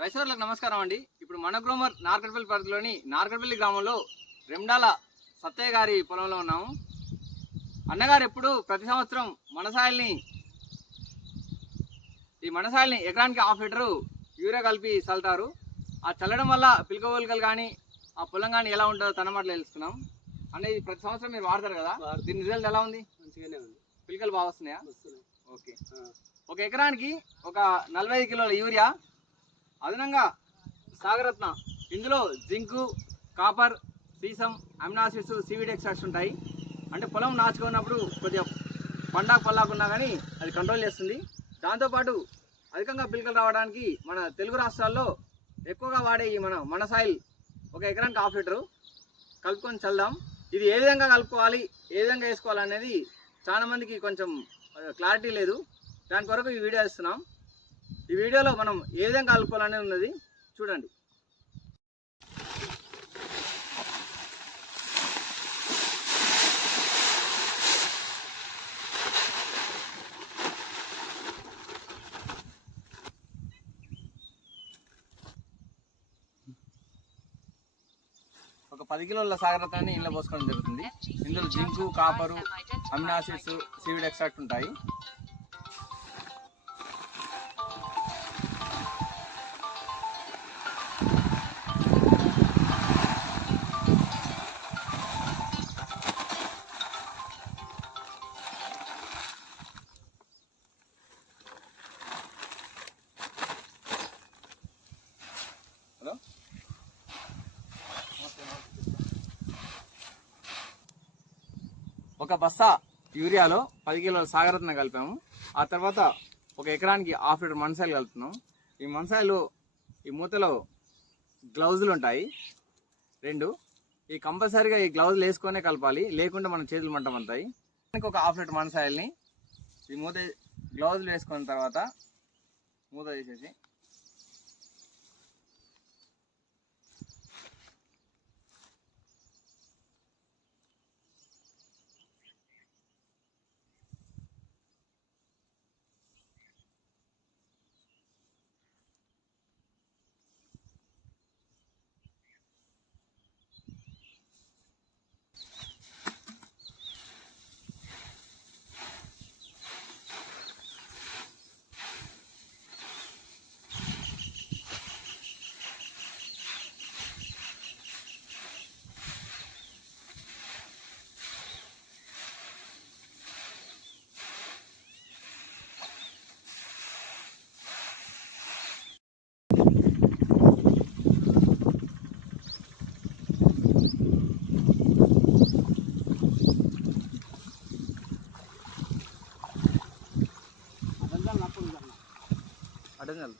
రైతులకు నమస్కారం అండి. ఇప్పుడు మన గ్రోమర్ నార్కట్పల్లి పరిధిలోని నార్కట్పల్లి గ్రామంలో రెమ్డాల సత్తయ్య గారి పొలంలో ఉన్నాము. అన్నగారు ఎప్పుడు ప్రతి సంవత్సరం మనసాయిల్ని ఎకరానికి 1/2 లీటరు యూరియా కలిపి చల్లుతారు. ఆ చల్లడం వల్ల పిలకవోలికలు కానీ ఆ పొలం కానీ ఎలా ఉంటుందో తన మాటలు తెలుసుకున్నాం. అనేది ప్రతి సంవత్సరం మీరు వాడతారు కదా, దీని రిజల్ట్ ఎలా ఉంది? మంచిగానే ఉంది. పిలకలు బాగా వస్తున్నాయా? ఓకే. ఒక ఎకరానికి ఒక 45 కిలోల యూరియా, అదనంగా సాగరత్న, ఇందులో zinc, copper, sesame, amino acids, seaweed extracts ఉంటాయి. అంటే పొలం నాచుకున్నప్పుడు కొద్దిగా పల్లాకున్నా కానీ అది కంట్రోల్ చేస్తుంది. దాంతోపాటు అధికంగా పిలకలు రావడానికి మన తెలుగు రాష్ట్రాల్లో ఎక్కువగా వాడే ఈ మన సాయిల్ ఒక ఎకరానికి 1/2 లీటరు కలుపుకొని చల్దాం. ఇది ఏ విధంగా కలుపుకోవాలి, ఏ విధంగా వేసుకోవాలి అనేది చాలా మందికి కొంచెం క్లారిటీ లేదు. దాని కొరకు ఈ వీడియో ఇస్తున్నాం. ఈ వీడియోలో మనం ఏ విధంగా కలుపుకోవాలనేది ఉన్నది, చూడండి. ఒక 10 కిలోల సాగరత్నాన్ని ఇంట్లో పోసుకోవడం జరుగుతుంది. ఇందులో zinc, copper, amino acids, seaweed extract ఉంటాయి. ఒక బస్తా యూరియాలో 10 కిలోల సాగరత్న కలిపాము. ఆ తర్వాత ఒక ఎకరానికి 1/2 లీటర్ మనసాయిల్ కలుపుతున్నాం. ఈ మనసాయిల్ ఈ మూతలో గ్లౌజులు ఉంటాయి 2. ఈ కంపల్సరీగా ఈ గ్లౌజులు వేసుకొనే కలపాలి, లేకుంటే మన చేతులు మంట పడతాయి. ఒక 1/2 లీటర్ మనసాయిల్ని ఈ గ్లౌజులు వేసుకున్న తర్వాత మూత తీసేసి అడగలు